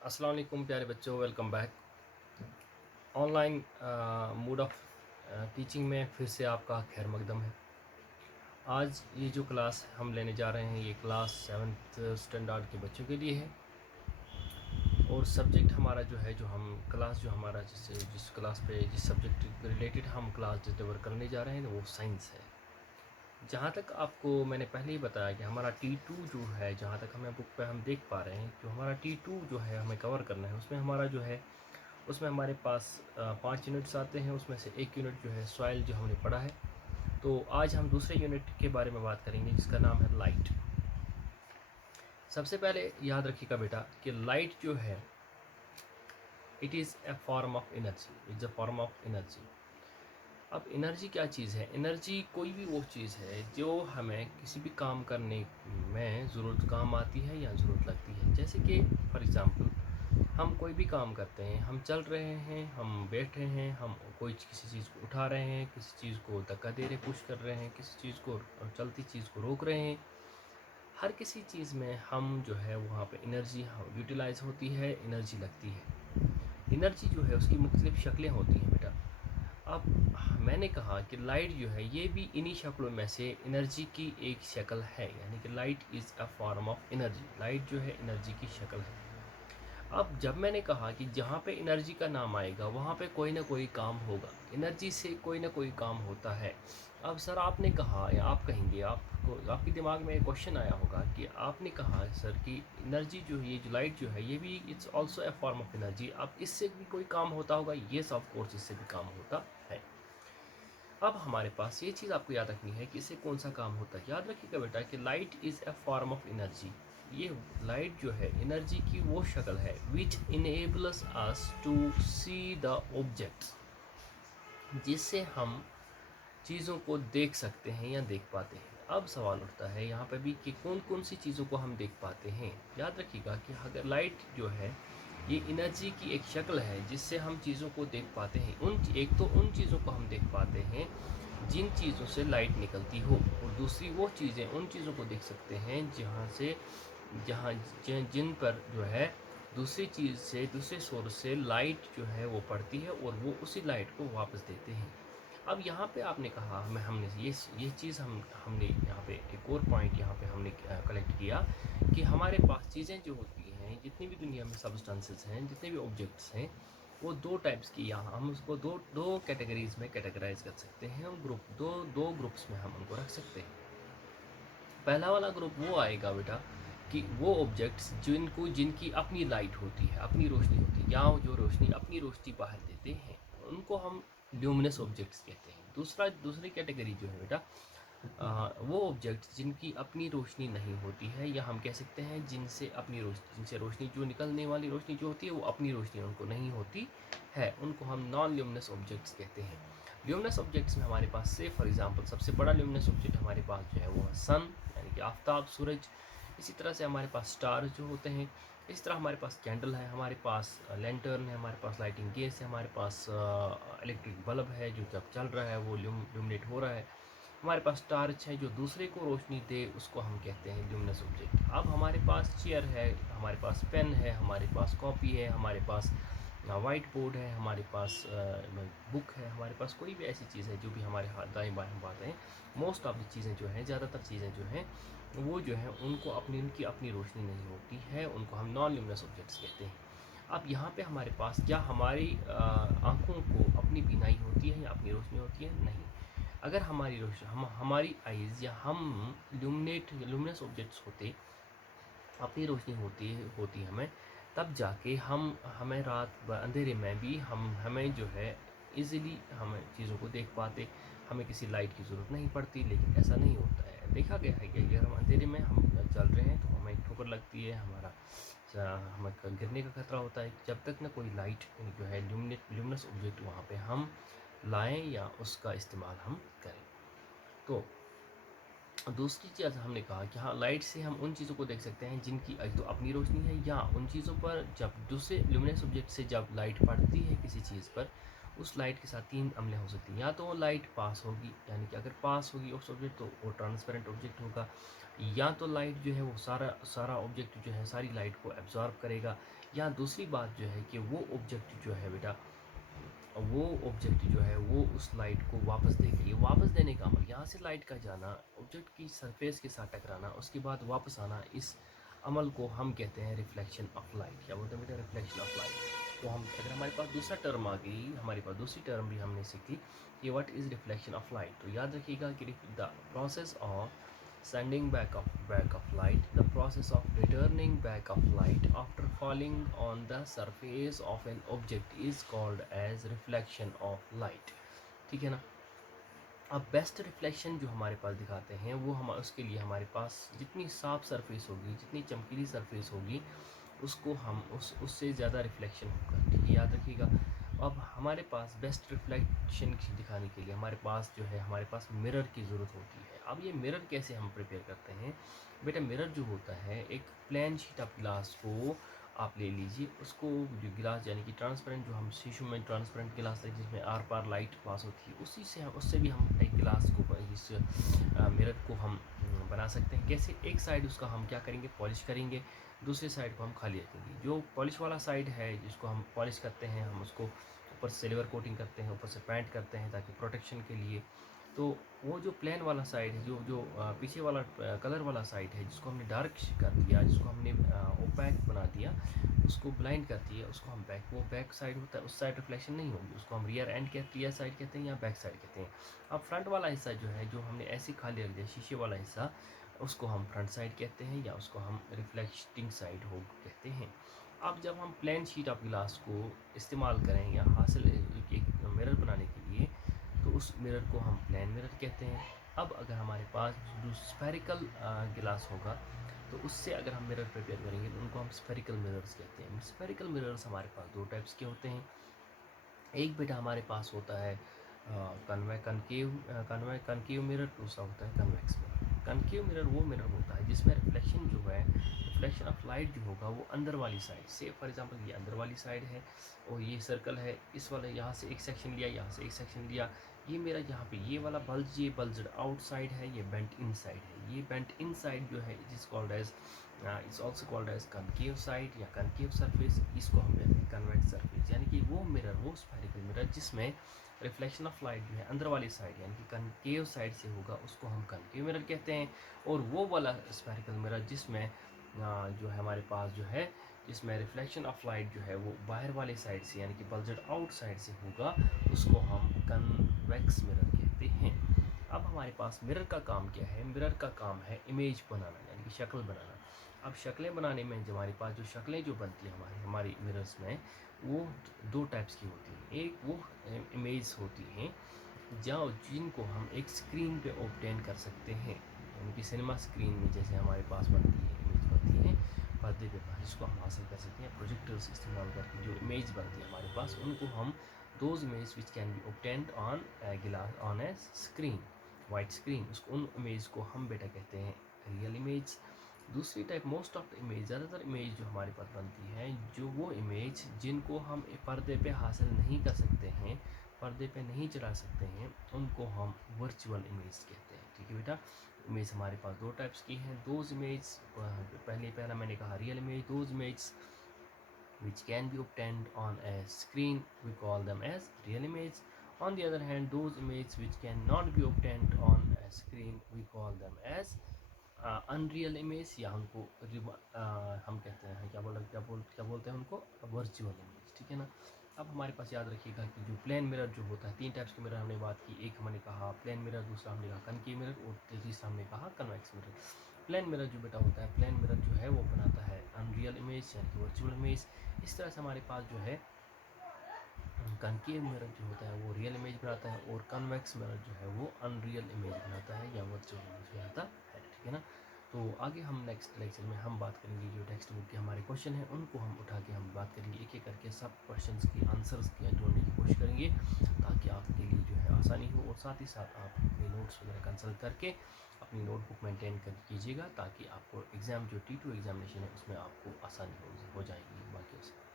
अस्सलाम वालेकुम प्यारे बच्चों, welcome back. Online mode of teaching में फिर से आपका खैर मकदम है। आज ये जो क्लास हम लेने जा रहे हैं ये क्लास 7th स्टैंडर्ड के बच्चों के लिए है। और सब्जेक्ट हमारा जो है, जो हम क्लास जो हमारा जिस क्लास पे जिस सब्जेक्ट के रिलेटेड हम क्लास डिलीवर करने जा रहे हैं वो साइंस है। जहाँ तक आपको मैंने पहले ही बताया कि हमारा T2 जो है, जहाँ तक हमें बुक पे हम देख पा रहे हैं, जो हमारा T2 जो है हमें कवर करना है, उसमें हमारा जो है उसमें हमारे पास 5 यूनिट्स आते हैं। उसमें से एक यूनिट जो है सॉइल, जो हमने पढ़ा है। तो आज हम दूसरे यूनिट के बारे में बात करेंगे जिसका नाम है लाइट। सबसे पहले याद रखिएगा बेटा कि लाइट जो है it is a form of energy, it's a form of energy. अब एनर्जी क्या चीज़ है? एनर्जी कोई भी वो चीज़ है जो हमें किसी भी काम करने में ज़रूरत काम आती है या ज़रूरत लगती है। जैसे कि फॉर एग्ज़ाम्पल हम कोई भी काम करते हैं, हम चल रहे हैं, हम बैठे हैं, हम कोई किसी चीज़ को उठा रहे हैं, किसी चीज़ को धक्का दे रहे, पुश कर रहे हैं, किसी चीज़ को चलती चीज़ को रोक रहे हैं। हर किसी चीज़ में हम जो है वहाँ पे एनर्जी यूटिलाइज होती है, एनर्जी लगती है। एनर्जी जो है उसकी मुख्तलिफ शक्लें होती हैं बेटा। अब मैंने कहा कि लाइट जो है ये भी इन्हीं शक्लों में से एनर्जी की एक शक्ल है, यानी कि light is a form of energy. Light जो है एनर्जी की शक्ल है। अब जब मैंने कहा कि जहाँ पे एनर्जी का नाम आएगा वहाँ पे कोई ना कोई काम होगा, एनर्जी से कोई ना कोई काम होता है। अब सर आपने कहा, या आप कहेंगे, आपको आपके दिमाग में एक क्वेश्चन आया होगा कि आपने कहा सर कि एनर्जी जो है, ये जो लाइट जो है ये भी it's also a form of energy. अब इससे भी कोई काम होता होगा? येस ऑफ कोर्स, इससे भी काम होता है। अब हमारे पास ये चीज़ आपको याद रखनी है कि इससे कौन सा काम होता है। याद रखिएगा बेटा कि light is a form of energy. ये लाइट जो है एनर्जी की वो शक्ल है which enables us to see the objects, जिससे हम चीज़ों को देख सकते हैं या देख पाते हैं। अब सवाल उठता है यहाँ पे भी कि कौन कौन सी चीज़ों को हम देख पाते हैं। याद रखिएगा कि अगर लाइट जो है ये एनर्जी की एक शक्ल है जिससे हम चीज़ों को देख पाते हैं। एक तो उन चीज़ों को हम देख पाते हैं जिन चीज़ों से लाइट निकलती हो, और दूसरी वो चीज़ें, उन चीज़ों को देख सकते हैं जहाँ जिन पर जो है दूसरी चीज़ से, दूसरे सोर्स से लाइट जो है वो पड़ती है और वो उसी लाइट को वापस देते हैं। अब यहाँ पे आपने कहा, हमने ये चीज़ हमने यहाँ पे एक और पॉइंट यहाँ पे हमने कलेक्ट किया कि हमारे पास चीज़ें जो होती हैं, जितनी भी दुनिया में सब्सटेंसेस हैं, जितने भी ऑब्जेक्ट्स हैं, वो दो टाइप्स की, यहाँ हम उसको दो दो कैटेगरीज में कैटेगराइज कर सकते हैं। हम दो ग्रुप्स में हम उनको रख सकते हैं। पहला वाला ग्रुप वो आएगा बेटा कि वो ऑब्जेक्ट्स जिनकी अपनी लाइट होती है, अपनी रोशनी होती है, या जो रोशनी अपनी रोशनी बाहर देते हैं, उनको हम ल्यूमिनस ऑब्जेक्ट्स कहते हैं। दूसरी कैटेगरी जो है बेटा, वो ऑब्जेक्ट्स जिनकी अपनी रोशनी नहीं होती है, या हम कह सकते हैं जिनसे रोशनी जो निकलने वाली रोशनी जो होती है वो अपनी रोशनी उनको नहीं होती है, उनको हम नॉन ल्यूमिनस ऑब्जेक्ट्स कहते हैं। ल्यूमिनस ऑब्जेक्ट्स में हमारे पास से फॉर एग्जांपल सबसे बड़ा ल्यूमिनस ऑब्जेक्ट हमारे पास जो है वो है सन, यानी कि आफताब, सूरज। इसी तरह से हमारे पास स्टार जो होते हैं। इस तरह हमारे पास कैंडल है, हमारे पास लैंटर्न है, हमारे पास लाइटिंग गैस है, हमारे पास इलेक्ट्रिक बल्ब है जो जब चल रहा है वो ल्यूमिनेट हो रहा है। हमारे पास टॉर्च है जो दूसरे को रोशनी दे, उसको हम कहते हैं ल्यूमिनस ऑब्जेक्ट। अब हमारे पास चेयर है, हमारे पास पेन है, हमारे पास कॉपी है, हमारे पास वाइट बोर्ड है, हमारे पास बुक है, हमारे पास कोई भी ऐसी चीज़ है जो भी हमारे हाथ दाएँ बाएँ हम बातें हैं, मोस्ट ऑफ द चीज़ें जो हैं, ज़्यादातर चीज़ें जो हैं वो जो है उनको उनकी अपनी रोशनी नहीं होती है, उनको हम नॉन ल्यूमिनस ऑब्जेक्ट्स कहते हैं। अब यहाँ पे हमारे पास क्या हमारी आँखों को अपनी बीनाई होती है या अपनी रोशनी होती है? नहीं। अगर हमारी रोशनी हमारी आइज़ या हम ल्यूमिनस ऑब्जेक्ट्स होते, अपनी रोशनी होती हमें, तब जाके हमें रात अंधेरे में भी हमें जो है इजीली हमें चीज़ों को देख पाते, हमें किसी लाइट की ज़रूरत नहीं पड़ती। लेकिन ऐसा नहीं होता है। देखा गया है कि अगर हम अंधेरे में हम चल रहे हैं तो हमें ठोकर लगती है, हमें गिरने का खतरा होता है, जब तक ना कोई लाइट जो है ल्यूमिनस ऑब्जेक्ट वहाँ पे हम लाएं या उसका इस्तेमाल हम करें। तो दूसरी चीज़ हमने कहा कि हाँ, लाइट से हम उन चीज़ों को देख सकते हैं जिनकी तो अपनी रोशनी है, या उन चीज़ों पर जब दूसरे ल्यूमिनस ऑब्जेक्ट से जब लाइट पड़ती है किसी चीज़ पर, उस लाइट के साथ तीन अमले हो सकती हैं। या तो वो लाइट पास होगी, यानी कि अगर पास होगी उस ऑब्जेक्ट तो वो ट्रांसपेरेंट ऑब्जेक्ट होगा, या तो लाइट जो है वो सारा ऑब्जेक्ट जो है सारी लाइट को एब्जॉर्ब करेगा, या दूसरी बात जो है कि वो ऑब्जेक्ट जो है बेटा, वो ऑब्जेक्ट जो है वो उस लाइट को वापस देगा। ये वापस देने का अमल, यहाँ से लाइट का जाना, ऑब्जेक्ट की सरफेस के साथ टकराना, उसके बाद वापस आना, इस अमल को हम कहते हैं रिफ्लेक्शन ऑफ लाइट। क्या बोलते हैं बेटा? Reflection of light. तो हम अगर हमारे पास दूसरा टर्म आ गई, हमारे पास दूसरी टर्म भी हमने सीखी कि what is reflection of light. तो याद रखिएगा कि the process of sending back of light, the process of returning back of light after falling on the surface of an object is called as reflection of light। ठीक है ना? अब best reflection जो हमारे पास दिखाते हैं वो हम उसके लिए हमारे पास जितनी साफ सरफेस होगी, जितनी चमकीली सरफेस होगी, उसको हम उससे ज़्यादा रिफ्लेक्शन होगा। ठीक है, याद रखिएगा। अब हमारे पास बेस्ट रिफ्लेक्शन दिखाने के लिए हमारे पास जो है, हमारे पास मिरर की ज़रूरत होती है। अब ये मिरर कैसे हम प्रिपेयर करते हैं बेटा? मिरर जो होता है, एक प्लेन शीट ऑफ ग्लास को आप ले लीजिए, उसको जो गिलास यानी कि ट्रांसपेरेंट, जो हम शीशों में ट्रांसपेरेंट गिलास है जिसमें आर पार लाइट पास होती है, उसी से हम उससे भी हम एक गिलास को, इस मिरर को हम बना सकते हैं। कैसे? एक साइड उसका हम क्या करेंगे? पॉलिश करेंगे, दूसरी साइड को हम खाली रखेंगे। जो पॉलिश वाला साइड है जिसको हम पॉलिश करते हैं, हम उसको ऊपर से सिल्वर कोटिंग करते हैं, ऊपर से पेंट करते हैं ताकि प्रोटेक्शन के लिए। तो वो जो प्लेन वाला साइड है, जो जो पीछे वाला कलर वाला साइड है, जिसको हमने डार्क कर दिया, जिसको हमने ओपैक बना दिया, उसको ब्लाइंड कर दिया, उसको हम बैक, वो बैक साइड होता है, उस साइड रिफ्लेक्शन नहीं होगी, उसको हम रियर एंड कहते हैं, रियर साइड कहते हैं या बैक साइड कहते हैं। अब फ्रंट वाला हिस्सा जो है, जो हमने ऐसे खाली रख दिया शीशे वाला हिस्सा, उसको हम फ्रंट साइड कहते हैं या उसको हम रिफ्लेक्टिंग साइड हो कहते हैं। अब जब हम प्लेन शीट ऑफ गिलास को इस्तेमाल करें या हासिल एक मिरर बनाने के लिए, तो उस मिरर को हम प्लेन मिरर कहते हैं। अब अगर हमारे पास जो स्फेरिकल गिलास होगा, तो उससे अगर हम मिरर प्रिपेयर करेंगे तो उनको हम स्फेरिकल मिरर्स कहते हैं। स्फेरिकल मिरर्स हमारे पास दो टाइप्स के होते हैं। एक बेटा हमारे पास होता है कनकेव मिरर, दूसरा होता है कन्वेक्स मिरर। कनकेव मिरर वो मिरर होता है जिसमें रिफ्लेक्शन जो है, रिफ्लेक्शन ऑफ लाइट जो होगा वो अंदर वाली साइड से, फॉर एग्जांपल ये अंदर वाली साइड है और ये सर्कल है, इस वाले यहाँ से एक सेक्शन लिया, यहाँ से एक सेक्शन लिया, ये मेरा यहाँ पे ये वाला बल्ज, ये बल्ज्ड आउटसाइड है, ये बेंट इनसाइड है। ये बेंट इनसाइड जो है it is called edge, it's also called edge concave side या कनकेव सरफेस। इसको हम कहते हैं कन्वेक्स सरफेस, यानी कि वो मिरर, वो स्फेरिकल मिरर जिसमें रिफ्लेक्शन ऑफ लाइट जो है अंदर वाली साइड यानी कि कनकेव साइड से होगा, उसको हम कनकेव मिरर कहते हैं। और वो वाला स्फेरिकल मिरर जिसमें जो है हमारे पास जो है, जिसमें रिफ्लेक्शन ऑफ लाइट जो है वो बाहर वाले साइड से यानी कि बल्जड आउट साइड से होगा, उसको हम कन्वेक्स मिरर कहते हैं। अब हमारे पास मिरर का काम क्या है? मिरर का काम है इमेज बनाना, यानी कि शक्ल बनाना। अब शक्लें बनाने में जो हमारे पास जो शक्लें जो बनती है हमारी मिरर्स में, वो दो टाइप्स की होती हैं। एक वो इमेज होती हैं जिनको हम एक स्क्रीन पे ऑब्टेन कर सकते हैं, यानी कि सिनेमा स्क्रीन में जैसे हमारे पास बनती है, इमेज बनती है पर्दे पे पास, जिसको हम हासिल कर सकते हैं प्रोजेक्टर्स इस्तेमाल करके। जो इमेज बनती है हमारे पास, उनको हम those image which can be obtained on glass on a screen, white screen, उसको उन इमेज को हम बेटा कहते हैं रियल इमेज। दूसरी type, most of the image, ज़्यादातर इमेज जो हमारे पास बनती है, जो वो इमेज जिनको हम पर्दे पे हासिल नहीं कर सकते हैं, पर्दे पे नहीं चला सकते हैं, उनको हम वर्चुअल इमेज कहते हैं। ठीक है बेटा? इमेज हमारे पास दो टाइप्स की हैं। दोज इमेज, पहला मैंने कहा real image, those image which can be obtained on a screen, we call them as real image. On the other hand, those images which cannot be obtained on a screen, we call them as unreal image, या उनको हम कहते हैं क्या बोलते हैं उनको, virtual image. ठीक है ना? अब हमारे पास याद रखिएगा कि जो प्लेन मिरर जो होता है, तीन टाइप्स के मिरर हमने बात की। एक हमने कहा प्लेन मिरर, दूसरा हमने कहा कनकेव मिरर और तीसरा हमने कहा कन्वेक्स मिरर। प्लेन मिरर जो बेटा होता है, प्लेन मिरर जो है वो बनाता है अनरियल इमेज यानी कि वर्चुअल इमेज। इस तरह से हमारे पास जो है कनकेव मिरर जो होता है वो रियल इमेज बनाता है, और कन्वेक्स मिरर जो है वो अनरियल इमेज बनाता है या वर्चुअल इमेज बनाता है। ठीक है ना? तो आगे हम नेक्स्ट लेक्चर में हम बात करेंगे, जो टेक्स्ट बुक के हमारे क्वेश्चन हैं उनको हम उठा के हम बात करेंगे, एक एक करके सब क्वेश्चंस की आंसर्स की ढूंढने की कोशिश करेंगे, ताकि आपके लिए जो है आसानी हो, और साथ ही साथ आप अपने नोट्स वगैरह कंसल्ट करके अपनी नोटबुक मेंटेन कर कीजिएगा, ताकि आपको एग्ज़ाम जो T2 एग्जामिनेशन है उसमें आपको आसानी हो जाएगी बाकी से।